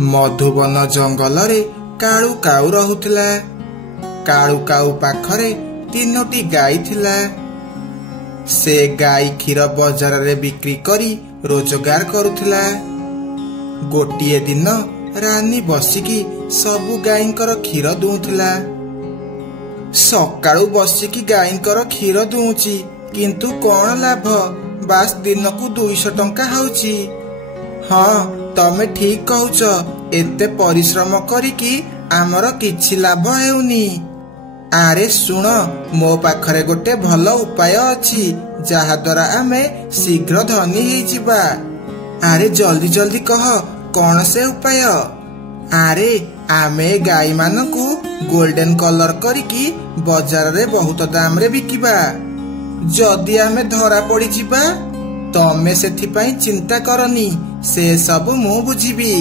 मधुबन जंगल रे काळू काऊ रहुथिला। काळू काऊ पाखरे 3टी गाई थिला। से गाई क्षीर बजार रे बिक्री करी रोजगार करुथिला। गोटिए दिन रानी बसिकी सबु गाईंकर क्षीर दुउथिला। सकाळू बसिकी गाईंकर क्षीर दुउची किंतु कोन लाभ, बास दिनकू 200 टंका होउची। हाँ तमे ठीक कहूच, एते परिश्रम करिकी आमर किछि लाभ हेउनी। आरे सुन, मो पाखरे गोटे भल उपाय अछि जहा द्वारा आमे शीघ्र धनी हेइ जिबा। आरे जल्दी जल्दी कह, कौन से उपाय? आरे आमे गाई मानकू गोल्डन कलर करिकी बाजार रे बहुत दाम रे बिकिबा। जदि आमे धरा पड़ी जिबा तमे सेथि पई चिंता करनी, से सब मु बुझिबी।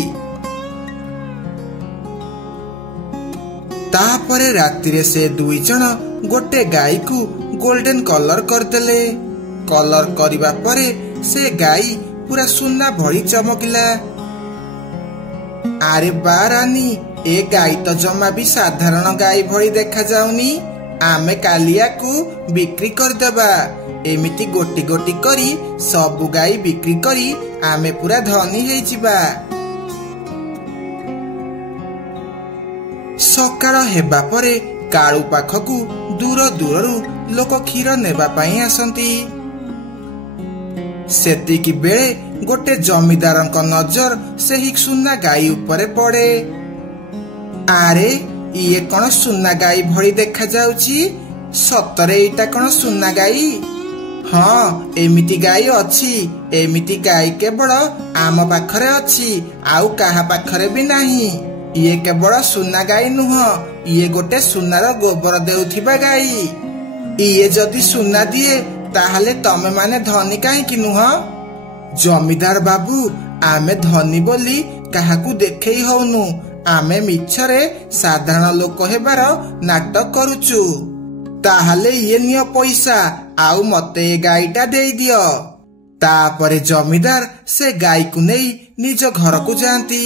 तापरे रातिरे से 2 जण गोटे गाई को गोल्डन कलर करदेले। कलर करिबा परे से गाई पूरा सुना भଳି चमकिला। आरे बा रानी, ए गाई तो जमा भी साधारण गाई भଳି देखा जाउनी। आमे कालिया को बिक्री कर देबा। एमिति गोटी गोटी करी सब गाई बिक्री करी आमे पूरा धनी हेइ जिबा। सकाळ हेबा परे काळू पाखकू दूर दूररू लोक क्षीर नेबा पई आसंती। सेतिकी बेळे गोटे जमीदारक नजर सेही सुना गाई उपरे पड़े। आरे इए कौन सुना गाई भଳି देखा जाउची? सतरे एटा कौन सुना गाई? हाँ एमिति गाई अछि। एमिति गाई केवल आम पाखरे अछि, आउ काहा पाखरे भी नाही। इए केवल सुना गाई नुह, इए गोटे सुनार गोबर देउथिबा गाई। इए जदि सुना दिए ताहले तमे माने धनी काहे कि नुह? जमीदार बाबू, आमे धनी बोली काहाकू देखेई होउनु। आमे मिछरे साधारण लोक हेबार नाटक करूचु। ताहले ये नियो पैसा, आउ मते गाईटा देई दियो। तापरे जमीदार से गाई को नहीं निज घर को जाती।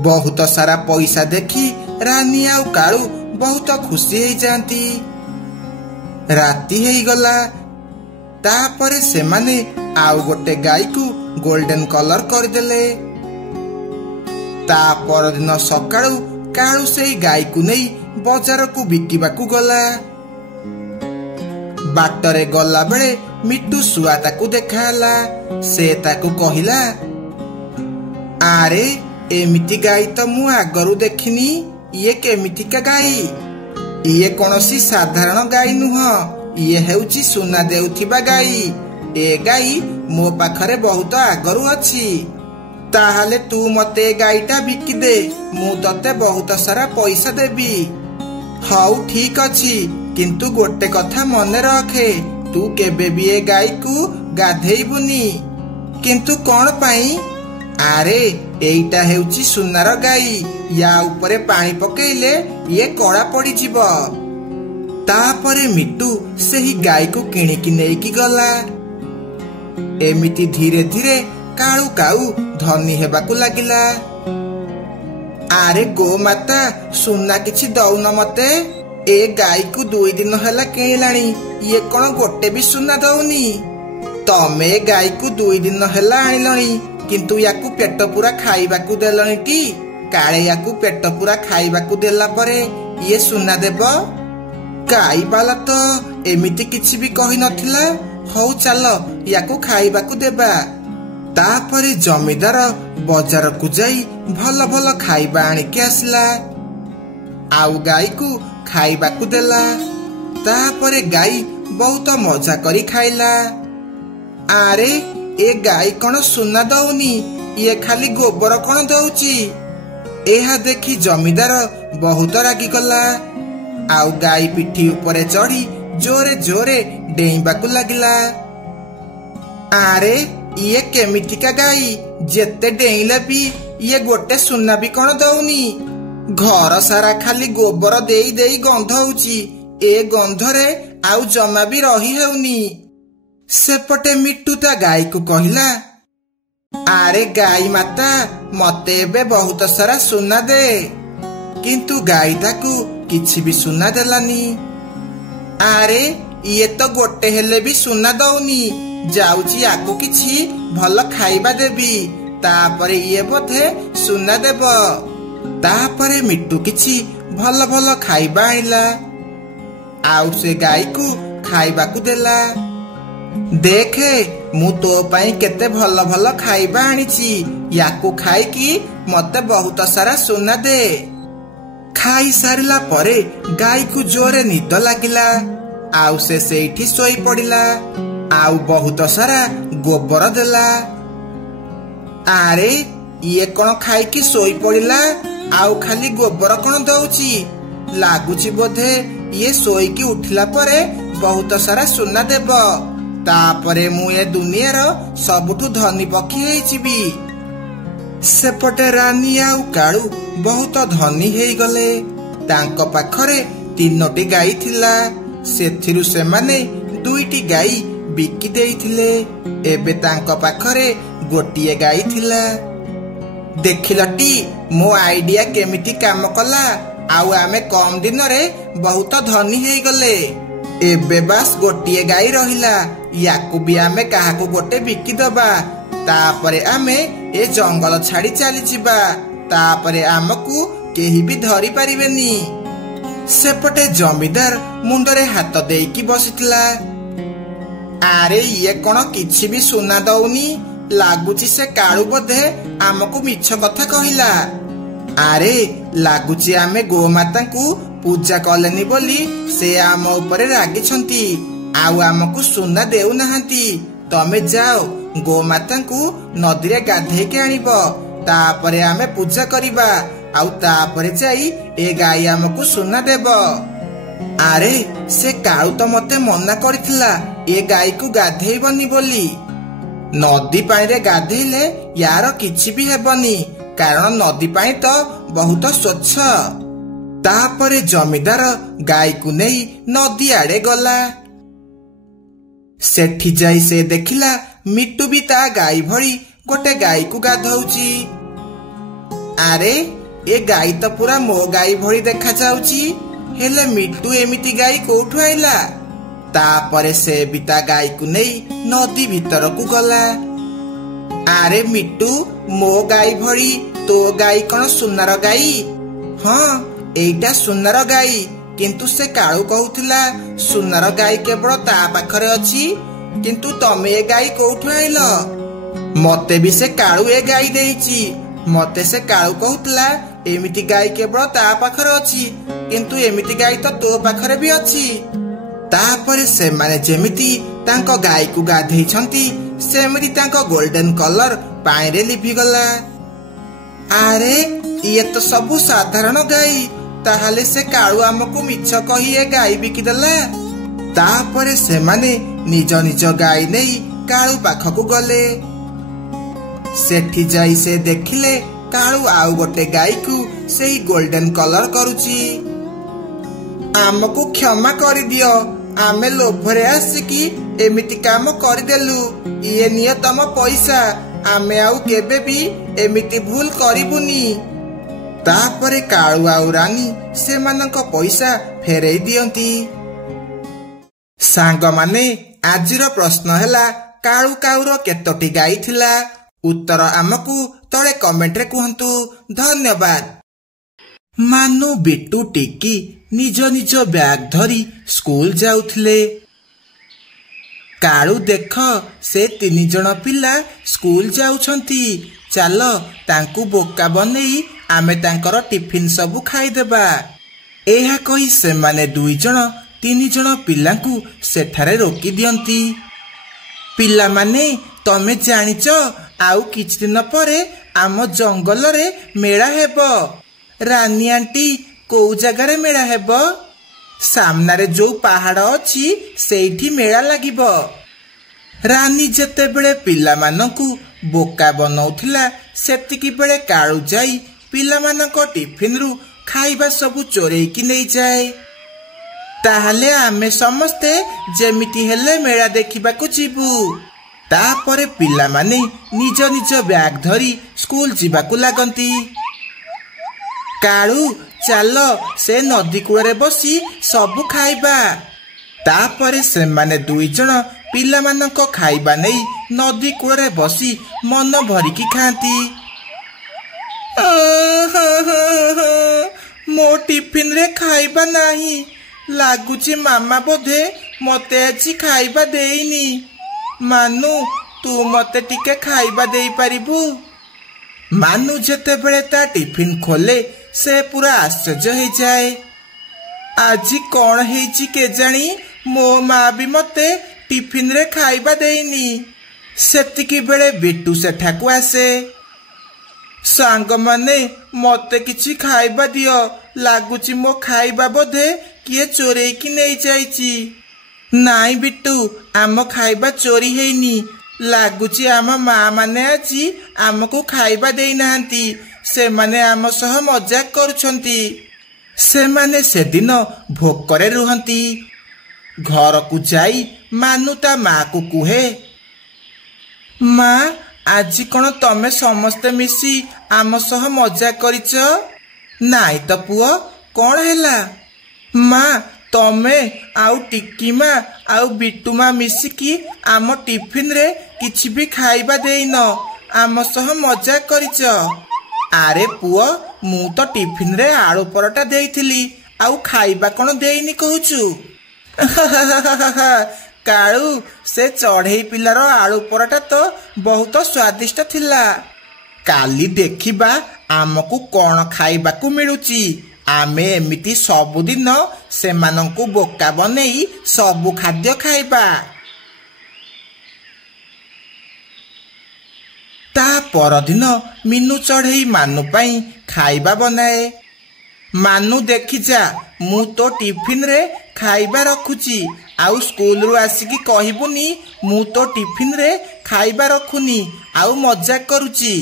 बहुत सारा पैसा देखी रानी आउ काळू बहुत खुशी हो जाती। राती हेई गला। तापरे से माने आउ गोटे गाई को गोल्डन कलर कर देले। ता पर दिन सकाळू काळू सेई गाई को नहीं बाजार को बिकिबा को गला। बाटरे गला बेले मिट्टू सुआ ताकू देखाला। से ताकू कहिला, आरे एमिति गाई तो मु आगरू देखिनी। ये केमितिका गाई? इए कोनोसी साधारण गाई नुह, इए हेउची सुना देउथिबा गाई। ए गाई मो पाखरे बहुत आगरू अछि। ताहले तू मते गाईटा बिकी दे, मु तते बहुत सारा पैसा देबी। हाउ ठीक अछि, किंतु गोटे कथा मने रखे, तू केबे भी ए गाई को गाधेइबुनी। किंतु कौन पाई? आरे एइटा हेउची सुनार गाई, या उपरे पानी पकेइले ये कड़ा पड़ी जिवो। तापरे मिट्टू सेही गाई को किणिकी नेकी गला। एमिति धीरे धीरे काळू काऊ धनी हेबाकू लागिला। आरे गो माता, सुना किछि दउन मते? ए गाई को 2 दिन होला किणिलाणी, ये कोन गोटे भी सुना दउनी? तमे गाई को 2 दिन होला आनिलणी, किंतु याकू पेट पूरा खाइबाकू देलणी टी? काळे याकू पेट पूरा खाइबाकू देला परे ये सुना देब? गाई बाला तो एमिति किछि भी कहि नथिला। हौ चलो याकू खाइबाकू देबा। तापरे जमीदार बाजार को जाई भल भल खाइबा आनिके आसला। आउ गाई को खाइबाकू देला। तापरे गाई बहुत मजा करी खाइला। आरे ए गाई कौन सुना दउनी? ये खाली गोबर कौन दउची? एहा देखी जमीदार बहुत रागी गला। आउ गाई पिठी उपरे चढ़ी जोरे जोरे डेइबाकू लागिला। आरे ये केमितिका गाई? जेते डेइले भी ये गोटे सुना भी कौन दउनी? घर सारा खाली गोबर देई देई गंध होउची। ए गंधरे आउ जमा भी रही हेउनी। सेपटे मिट्टू ता गाई को कहिला, ଆରେ ଗାଈ ମାତା ମତେ ଏବେ ବହୁତ ସାରା ସୁନା ଦେ। କିନ୍ତୁ ଗାଈ ତାକୁ କିଛି ବି ସୁନା ଦେଲାନି। ଆରେ ଇଏ ତ ଗୋଟେ ହେଲେ ବି ସୁନା ଦଉନି। ଯାଉଛି ଆକୁ କିଛି ଭଲ ଖାଇବା ଦେବି, ତାପରେ ଇଏ ବୋଧେ ସୁନା ଦେବ। ତାପରେ ମିଟୁ କିଛି ଭଲ ଭଲ ଖାଇବା ଆଣିଲା ଆଉ ସେ ଗାଈକୁ ଖାଇବାକୁ ଦେଲା। ଦେଖେ ମୁଁ ତୋ ପାଇଁ କେତେ ଭଲ ଭଲ ଖାଇବା ଆଣିଛି, ୟାକୁ ଖାଇକି ମତେ ବହୁତ ସାରା ସୁନା ଦେ। ଖାଇସାରିଲା ପରେ ଗାଈକୁ ଜୋରେ ନିଦ ଲାଗିଲା ଆଉ ସେ ସେଇଠି ଶୋଇ ପଡ଼ିଲା ଆଉ ବହୁତ ସାରା ଗୋବର ଦେଲା। ଆରେ ଇଏ କଣ ଖାଇକି ଶୋଇ ପଡ଼ିଲା ଆଉ ଖାଲି ଗୋବର କଣ ଦଉଛି? ଲାଗୁଛି ବୋଧେ ଇଏ ଶୋଇକି ଉଠିଲା ପରେ ବହୁତ ସାରା ସୁନା ଦେବ, ତାପରେ ମୁଁ ଏ ଦୁନିଆର ସବୁଠୁ ଧନୀ ପକ୍ଷୀ ହେଇଯିବି। ସେପଟେ ରାନୀ ଆଉ କାଳୁ ବହୁତ ଧନୀ ହେଇଗଲେ। ତାଙ୍କ ପାଖରେ 3ଟି ଗାଈ ଥିଲା, ସେଥିରୁ ସେମାନେ 2ଟି ଗାଈ ବିକି ଦେଇଥିଲେ। ଏବେ ତାଙ୍କ ପାଖରେ ଗୋଟିଏ ଗାଈ ଥିଲା। ଦେଖିଲଟି ମୋ ଆଇଡିଆ କେମିତି କାମ କଲା ଆଉ ଆମେ କମ ଦିନରେ ବହୁତ ଧନୀ ହେଇଗଲେ। ଏବେ ବାସ୍ ଗୋଟିଏ ଗାଈ ରହିଲା, ୟାକୁ ବି ଆମେ କାହାକୁ ଗୋଟେ ବିକିଦବା, ତାପରେ ଆମେ ଏ ଜଙ୍ଗଲ ଛାଡି ଚାଲିଯିବା, ତାପରେ ଆମକୁ କେହି ବି ଧରି ପାରିବେନି। ସେପଟେ ଜମିଦାର ମୁଣ୍ଡରେ ହାତ ଦେଇକି ବସିଥିଲା। ଆରେ ଇଏ କଣ କିଛି ବି ସୁନା ଦଉନି? ଲାଗୁଛି ସେ କାଳୁ ବୋଧେ ଆମକୁ ମିଛ କଥା କହିଲା। ଆରେ ଲାଗୁଛି ଆମେ ଗୋମାତାଙ୍କୁ ପୂଜା କଲେନି ବୋଲି ସେ ଆମ ଉପରେ ରାଗିଛନ୍ତି ଆଉ ଆମକୁ ସୁନା ଦେଉନାହାନ୍ତି। ତମେ ଯାଅ ଗୋମାତାଙ୍କୁ ନଦୀରେ ଗାଧେଇକି ଆଣିବ, ତାପରେ ଆମେ ପୂଜା କରିବା ଆଉ ତାପରେ ଯାଇ ଏ ଗାଈ ଆମକୁ ସୁନା ଦେବ। ଆରେ ସେ କାଳୁ ତ ମତେ ମନା କରିଥିଲା ଏ ଗାଈକୁ ଗାଧେଇବନି ବୋଲି। ନଦୀ ପାଣିରେ ଗାଧେଇଲେ ୟାର କିଛି ବି ହେବନି, କାରଣ ନଦୀ ପାଣି ତ ବହୁତ ସ୍ୱଚ୍ଛ। ତାପରେ ଜମିଦାର ଗାଈକୁ ନେଇ ନଦୀ ଆଡେ ଗଲା। ସେଠି ଯାଇ ସେ ଦେଖିଲା ମିଟୁ ବି ତା ଗାଈ ଭଳି ଗୋଟେ ଗାଈକୁ ଗାଧଉଛି। ଆରେ ଏ ଗାଈ ତ ପୁରା ମୋ ଗାଈ ଭଳି ଦେଖାଯାଉଛି, ହେଲେ ମିଟୁ ଏମିତି ଗାଈ କୋଉଠୁ ଆଇଲା? ତାପରେ ସେ ବି ତା ଗାଈକୁ ନେଇ ନଦୀ ଭିତରକୁ ଗଲା। ଆରେ ମିଟୁ, ମୋ ଗାଈ ଭଳି ତୋ ଗାଈ କଣ ସୁନାର ଗାଈ? ହଁ ଏଇଟା ସୁନାର ଗାଈ, କିନ୍ତୁ ସେ କାଳୁ କହୁଥିଲା ସୁନାର ଗାଈ କେବଳ ତା ପାଖରେ ଅଛି, କିନ୍ତୁ ତମେ ଏ ଗାଈ କୋଉଠୁ ଆଇଲ? ମତେ ବି ସେ କାଳୁ ଏ ଗାଈ ଦେଇଛି। ମତେ ସେ କାଳୁ କହୁଥିଲା ଏମିତି ଗାଈ କେବଳ ତା ପାଖରେ ଅଛି, କିନ୍ତୁ ଏମିତି ଗାଈ ତ ତୋ ପାଖରେ ବି ଅଛି। ତାପରେ ସେମାନେ ଯେମିତି ତାଙ୍କ ଗାଈକୁ ଗାଧେଇଛନ୍ତି ସେମିତି ତାଙ୍କ ଗୋଲ୍ଡେନ କଲର ପାଣିରେ ଲିଭିଗଲା। ଆରେ ଇଏ ତ ସବୁ ସାଧାରଣ ଗାଈ, ତାହେଲେ ସେ କାଳୁ ଆମକୁ ମିଛ କହି ଏ ଗାଈ ବିକିଦେଲା। ତାପରେ ସେମାନେ ନିଜ ନିଜ ଗାଈ ନେଇ କାଳୁ ପାଖକୁ ଗଲେ। ସେଠି ଯାଇ ସେ ଦେଖିଲେ କାଳୁ ଆଉ ଗୋଟେ ଗାଈକୁ ସେଇ ଗୋଲ୍ଡେନ କଲର କରୁଛି। ଆମକୁ କ୍ଷମା କରିଦିଅ, ଆମେ ଲୋଭରେ ଆସିକି ଏମିତି କାମ କରିଦେଲୁ। ଇଏ ନିଅ ତମ ପଇସା, ଆମେ ଆଉ କେବେ ବି ଏମିତି ଭୁଲ କରିବୁନି। ତାପରେ କାଳୁ ଆଉ ରାନୀ ସେମାନଙ୍କ ପଇସା ଫେରେଇ ଦିଅନ୍ତି। ସାଙ୍ଗମାନେ, ଆଜିର ପ୍ରଶ୍ନ ହେଲା କାଳୁ କାଉର କେତୋଟି ଗାଈ ଥିଲା? ଉତ୍ତର ଆମକୁ ତଳେ କମେଣ୍ଟରେ କୁହନ୍ତୁ। ଧନ୍ୟବାଦ। ମାନୁ, ବିଟୁ, ଟିକି ନିଜ ନିଜ ବ୍ୟାଗ ଧରି ସ୍କୁଲ ଯାଉଥିଲେ। କାଳୁ ଦେଖ, ସେ 3 ଜଣ ପିଲା ସ୍କୁଲ ଯାଉଛନ୍ତି, ଚାଲ ତାଙ୍କୁ ବୋକା ବନେଇ ଆମେ ତାଙ୍କର ଟିଫିନ ସବୁ ଖାଇଦେବା। ଏହା କହି ସେମାନେ 2 ଜଣ 3 ଜଣ ପିଲାଙ୍କୁ ସେଠାରେ ରୋକି ଦିଅନ୍ତି। ପିଲାମାନେ, ତମେ ଜାଣିଛ ଆଉ କିଛି ଦିନ ପରେ ଆମ ଜଙ୍ଗଲରେ ମେଳା ହେବ। ରାନୀ ଆଣ୍ଟି, କୋଉ ଜାଗାରେ ମେଳା ହେବ? ସାମ୍ନାରେ ଯୋଉ ପାହାଡ ଅଛି ସେଇଠି ମେଳା ଲାଗିବ। ରାନୀ ଯେତେବେଳେ ପିଲାମାନଙ୍କୁ ବୋକା ବନଉଥିଲା ସେତିକି ବେଳେ କାଳୁ ଯାଇ ପିଲାମାନଙ୍କ ଟିଫିନରୁ ଖାଇବା ସବୁ ଚୋରେଇକି ନେଇଯାଏ। ତାହେଲେ ଆମେ ସମସ୍ତେ ଯେମିତି ହେଲେ ମେଳା ଦେଖିବାକୁ ଯିବୁ। तापरे पिलामाने निज निज बैग धरी स्कूल जीवाकू लागंती। कालू चल से नदी कूଳରେ बसी सबु खाइबा। तापरे से माने दुई जण पिलामानंको खाइबा नहीं नदी कूଳରେ बसी मन भरिकी खाती। मो टिफिन रे खाइबा नाही लागुची मामा बोधे मते आज खाइबा देइनी। मानु तू मते टिके खाइबा देई पारिबु। मानु जेते बेले ता टिफिन खोले से पूरा आश्चर्य हो जाए। आज कौन हेची केजाणी मो माँ भी मते टिफिन रे खाइबा देइनी। सेतिकी बेले बिट्टू सेठाकू आसे। सांग माने मते किछि खाइबा दियो लागुची मो खाइबा बोधे किए चोरे की नहीं जाइची। नाई बिट्टू आम खाइबा चोरी हेनी लागुची आम माँ माने आजी आमको खाइबा देई नाहंती। से माने आम सह मजाक करुछंती। से माने से दिन भोकरे रुहंती। घर को जाई मानु ता माँ को कुहे, माँ आज कौन तमे समस्ते मिसी आम सह मजाक करिच? नाई तो पुओ कौन हैला? माँ तमे आउ टिक्की माँ आउ बिट्टू माँ मिसिकी आम टिफिन रे किछि भी खाइबा देइन आम सह मजाक करिच। आरे पुओ मु तो टिफिन रे आलू परोटा देइथिली आउ खाइबा कौन देइनी कहूचु? कालू से चढ़ई पिलार आलू परोटा तो बहुत स्वादिष्ट थिला। काली देखिबा आमको कौन खाइबाकू मिलुची। आमे एमिति सबुदिन सेमानंकु बोका बनेई सबु खाद्य खाइबा। ता परदिन मीनू चढ़ई मानु पाई खाइबा बनाए। मानु देखि जा मु तो टिफिन रे खाइबा रखुची आउ स्कूल रु आसिकी कहिबुनी मु तो टिफिन रे खाइबा रखुनी आउ मजाक करुची।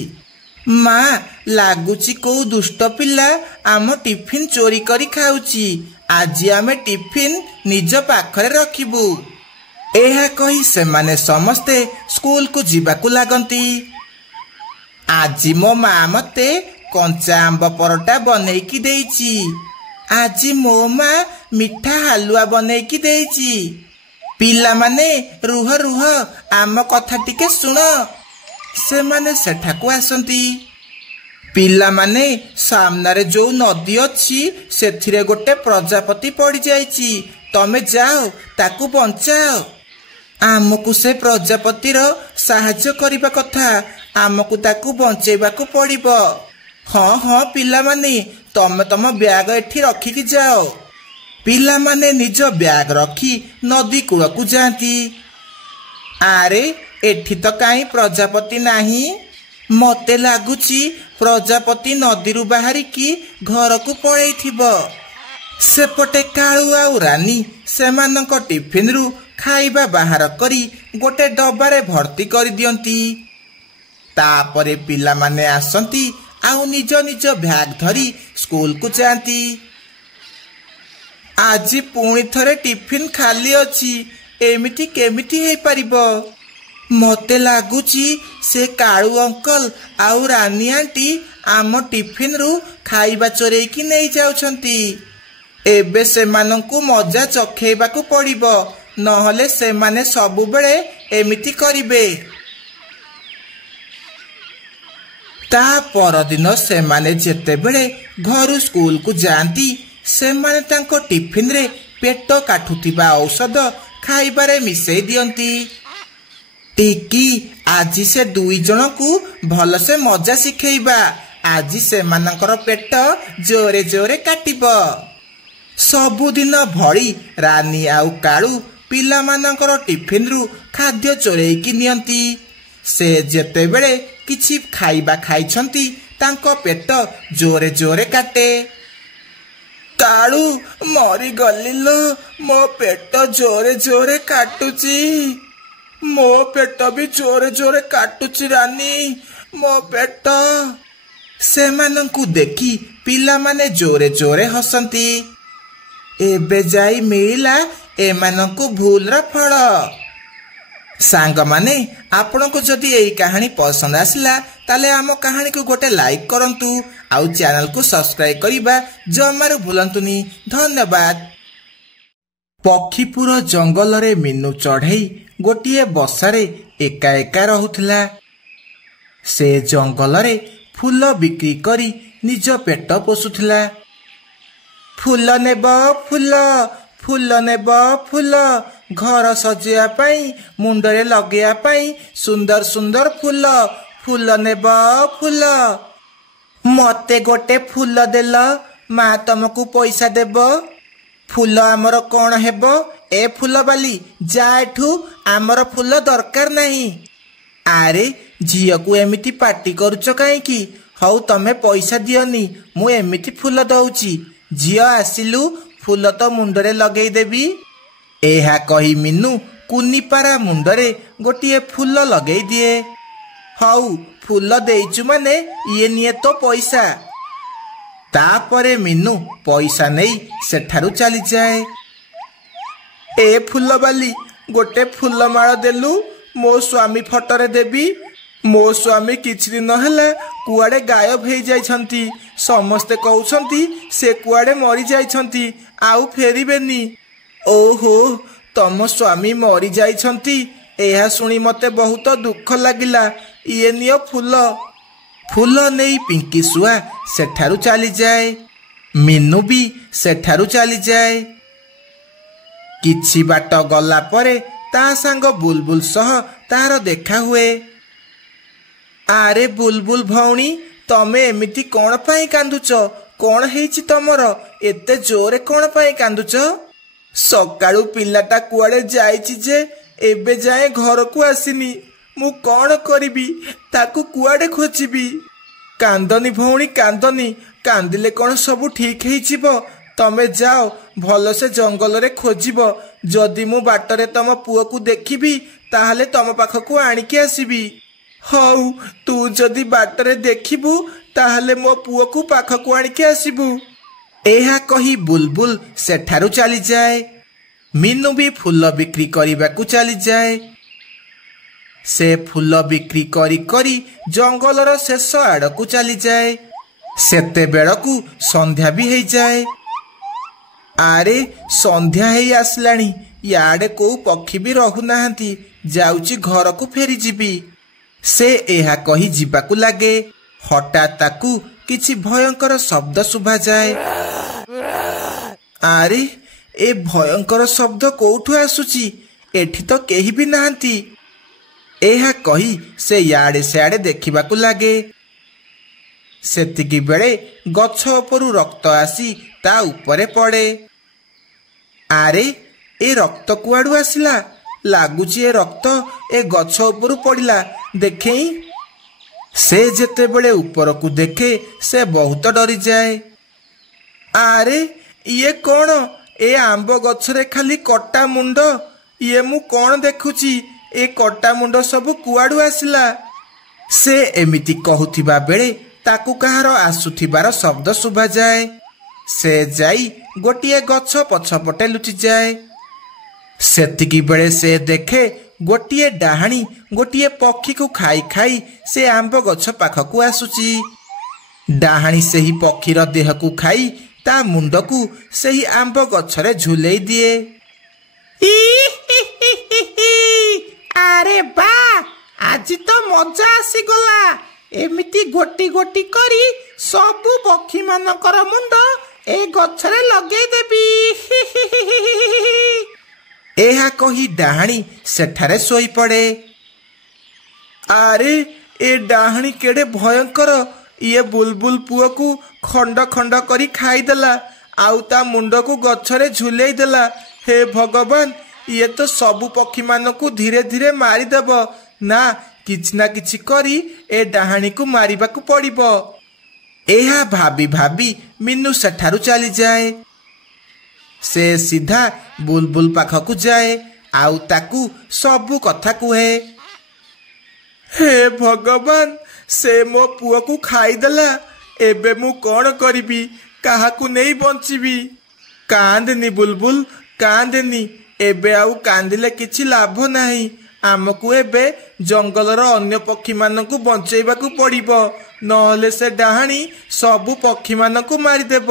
माँ लागुची को दुष्ट पिला आम टिफिन चोरी करी खाउची। आज आमे टिफिन निज पाखरे रखिबू। एहा कही सेमाने समस्ते स्कूल को जीवाकू लागंती। आज मो माँ मते कंचा आंब परोटा बनेइकी देइची। आज मो माँ मिठा हलुआ बनेइकी देइची। पिला माने रुह रुह आम कथा टिके सुन। से माने सेठाकू आसंती। पिला माने सामनारे जो नदी अछि सेथिरे गोटे प्रजापति पड़ी जाइची। तमे जाओ ताकू बंचाओ। आमको से प्रजापतिर साहाय्य करिबा कथा आमको ताकू बंचेबाकू पड़िबो। हाँ हाँ पिला माने तमे तम ब्याग एठी रखिकी जाओ। पिला माने निज ब्याग रखी नदी कूलकू जाती। आरे एठी तो काई प्रजापति नाही। मते लागुची प्रजापति नदीरु बाहरिकी घर को पळेइथिबो। सेपटे कालू आउ रानी सेमानंक टिफिन रु खाइबा बाहर करी गोटे डब्बारे भर्ती करी दियंती। तापरे पिला माने आसंती आउ निज निज बैग धरी स्कूल को जाती। आज पुणी थरे टिफिन खाली अछि एमिति केमिति हे परिबो? मते लागुची से कालू अंकल आउ रानी आंटी आम टिफिन रु खाइबा चोरे की नहीं जाउछंती। एबे सेमानंकु मजा चखेबाकू पड़िबो नहले सेमाने सबु बेले एमिति करिबे। ता परदिन सेमाने जेते बेले घरु स्कूल को जाती सेमाने तांको टिफिन रे पेट काटुथिबा औषध खाइबारे मिसेई दियंती। टिकी आज से दुई जन को भल से मजा शिखेबा। आज से मानकर पेट जोरे जोरे काटिबो। सबुदिन भली रानी आउ कालू पिला मानकर टिफिन रु खाद्य चोरेकी नियंती। से जेते बेले किछि खाइबा खाइछंती तांको पेट जोरे जोरे काटे। कालू मरी गलिलो मो पेट जोरे जोरे काटुची। मो पेट भी जोरे जोरे काटुची रानी मो पेट। सेमानंकु देखी पिला माने जोरे जोरे हसंती। एबे जाई मिला एमानंकु भूलर फल। सांग माने आपनको जदि यही कहानी पसंद आसला ताले आम कहानी को गोटे लाइक करंतु आउ चैनल को सब्सक्राइब करिबा जमारू भूलंतुनी। धन्यवाद। पक्षीपुर जंगल रे मीनू चढ़ई गोटिए बसारे एका एका रहुथिला। से जंगल रे फूल बिक्री करी निज पेट पोषुथिला। फूल नेब फूल फूल नेब फूल घर सजेया पाई मुंडरे लगेया पाई सुंदर सुंदर फूल फूल नेब फूल। मते गोटे फूल देल माँ तुमको पैसा देब। फूल आमर कौन हेब ए फूल बाली जा एठू आमर फूल दरकार नहीं। आरे झील को एमिति पार्टी करुच कहीं हौ तमे पैसा दियनी मु एमिति फूल दउची झील आसिलु फूल तो मुंडरे लगेई देबी। एहा कही मीनू कुनिपारा मुंडरे गोटिए फूल लगेई दिए। हौ फूल देइचु माने ये निये तो पैसा। तापरे मीनू पैसा नहीं सेठारु चली जाए। ए फूल बाली गोटे फूल माଳ देलु मो स्वामी फटरे देबी। मो स्वामी किछि दिन हला कुआडे गायब हो जाइछंती। समस्ते कहउछंती से कुआडे मरी जाइछंती आउ फेरिबेनी। ओहो तम स्वामी मरी जाइछंती एहा सुनी मते बहुत दुख लागिला। ये नियो फूल। फूल नहीं पिंकी सुआ सेठारु चली जाए। मीनू भी सेठारु चली जाए। किछि बाट गला परे ता सांग बुलबुल सह तार देखा हुए। आरे बुलबुल भौणी तमे एमिति कोन पाई कांदुच कोन हेछि तमर एते जोरे कोन पाई कांदुच। सकाळू पिलाटा कुआडे जाइछि जे एबे जाए घर को आसिनी मु कौन करिबी ताकू कुआडे खोजिबी। कांदनी भौणी कांदनी कांदिले कौन सब ठीक है जीवो। तमे जाओ भल से जंगल रे खोजिबो। जदि मु बाटरे तम पुओ को देखिबी ताहले तम पाखकू आनिकी आसीबी। हौ तू जदि बाटरे देखिबू ताहले मो पुओ को पाखकू आनिकी आसीबू। एहा कही बुलबुल सेठारु चली जाए। मीनू भी फूल बिक्री करिबाकू चली जाए। से फूल बिक्री करी करी जंगलर शेष आड़कू चली जाए। सेते बेलकू संध्या भी हो जाए। आरे संध्या ही आसलानी याडे को पक्षी भी रहुनाहांती जाउची घर को फेरी जीबी। से एहा कही जीवाकू लागे। हठात ताकू किछि भयंकर शब्द शुभा जाए। आरे ए भयंकर शब्द कोठू आसुची एठी तो केही भी नाहांती। एहा कही से याडे सियाडे देखिबाकू लागे। सेतिकी बेले गछ उपरु रक्त आसी ता उपरे पड़े। आरे ए रक्त कुआडू आसिला लागुची ए रक्त ए गछ उपरु पड़िला देखेई। से जेते बेले ऊपर को देखे से बहुत डरी जाए। आरे ये कौन ए आंब गछरे खाली कटा मुंड ये मु कौन देखुची ए कटा मुंड सब कुआडू आसिला। से एमिति कहूथिबा बेले ताकू कहार आसुथिबार शब्द शुभा जाए। से जाई गोटिए गछ पछपटे लुचि जाए। सेतिकी बेले से देखे गोटिए डाहाणी गोटिए पक्षी को खाई खाई से आंब गछ पाखकू आसुची। डाहाणी सेही पक्षीर देह को खाई ता मुंड को सेही आंब गछरे झुलेई दिए। आरे बा आज तो मजा आसी गला। एमिति गोटी गोटी करी सबु पक्षी मानकर मुंड ए गछरे लगेई देबी। एहा कही डाहाणी सेठारे सोई पड़े। आरे ए डाहाणी केड़े भयंकर ये बुलबुल पुओ को खंड खंड करी खाईदेला आउ ता मुंड को गछरे झुलेई देला। हे भगवान ये तो सबु पक्षी मानकू धीरे धीरे मारिदेब ना किछि करी ए डाहाणी को मारिबाकू पड़िबो। एहा भाबी भाबी मीनू सेठारु चली जाए। से सीधा बुलबुल पाखकू जाए आउ ताकू सबु कथा कुहे। हे भगवान से मो पुओ को खाईदेला एबे मु कौन करिबी काहाकू नहीं बंचिबी। कांदनी बुलबुल कांदनी एबे आउ कांदिले किछि लाभ नाही। ଆମକୁ ଏବେ ଜଙ୍ଗଲର ଅନ୍ୟ ପକ୍ଷୀମାନଙ୍କୁ ବଞ୍ଚେଇବାକୁ ପଡ଼ିବ, ନହେଲେ ସେ ଡାହାଣୀ ସବୁ ପକ୍ଷୀମାନଙ୍କୁ ମାରିଦେବ।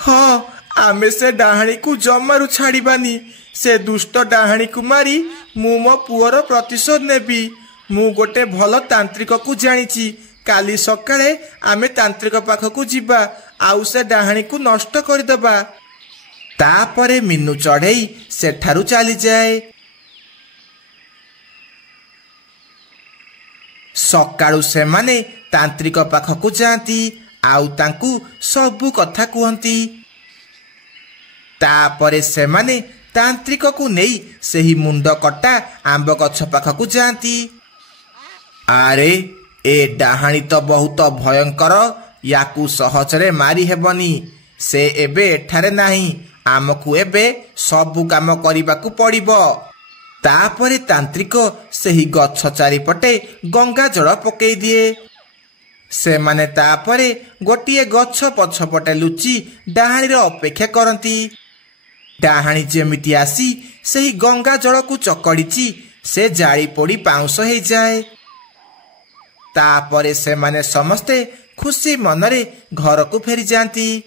ହଁ, ଆମେ ସେ ଡାହାଣୀକୁ ଜମାରୁ ଛାଡ଼ିବାନି। ସେ ଦୁଷ୍ଟ ଡାହାଣୀକୁ ମାରି ମୁଁ ମୋ ପୁଅର ପ୍ରତିଶୋଧ ନେବି। ମୁଁ ଗୋଟେ ଭଲ ତାନ୍ତ୍ରିକକୁ ଜାଣିଛି। କାଲି ସକାଳେ ଆମେ ତାନ୍ତ୍ରିକ ପାଖକୁ ଯିବା, ଆଉ ସେ ଡାହାଣୀକୁ ନଷ୍ଟ କରିଦେବା। ତାପରେ ମିନୁ ଚଢ଼େଇ ସେଠାରୁ ଚାଲିଯାଏ। ସକାଳୁ ସେମାନେ ତାନ୍ତ୍ରିକ ପାଖକୁ ଯାଆନ୍ତି, ଆଉ ତାଙ୍କୁ ସବୁ କଥା କୁହନ୍ତି। ତାପରେ ସେମାନେ ତାନ୍ତ୍ରିକକୁ ନେଇ ସେହି ମୁଣ୍ଡ କଟା ଆମ୍ବ ଗଛ ପାଖକୁ ଯାଆନ୍ତି। ଆରେ, ଏ ଡାହାଣୀ ତ ବହୁତ ଭୟଙ୍କର। ୟାକୁ ସହଜରେ ମାରି ହେବନି। ସେ ଏବେ ଏଠାରେ ନାହିଁ। ଆମକୁ ଏବେ ସବୁ କାମ କରିବାକୁ ପଡ଼ିବ। ତାପରେ ତାନ୍ତ୍ରିକ ସେହି ଗଛ ଚାରିପଟେ ଗଙ୍ଗା ଜଳ ପକେଇ ଦିଏ। ସେମାନେ ତାପରେ ଗୋଟିଏ ଗଛ ପଛପଟେ ଲୁଚି ଡାହାଣୀର ଅପେକ୍ଷା କରନ୍ତି। ଡାହାଣୀ ଯେମିତି ଆସି ସେହି ଗଙ୍ଗା ଜଳକୁ ଚକଡ଼ିଛି, ସେ ଜାଳି ପୋଡ଼ି ପାଉଁଶ ହେଇଯାଏ। ତାପରେ ସେମାନେ ସମସ୍ତେ ଖୁସି ମନରେ ଘରକୁ ଫେରିଯାଆନ୍ତି।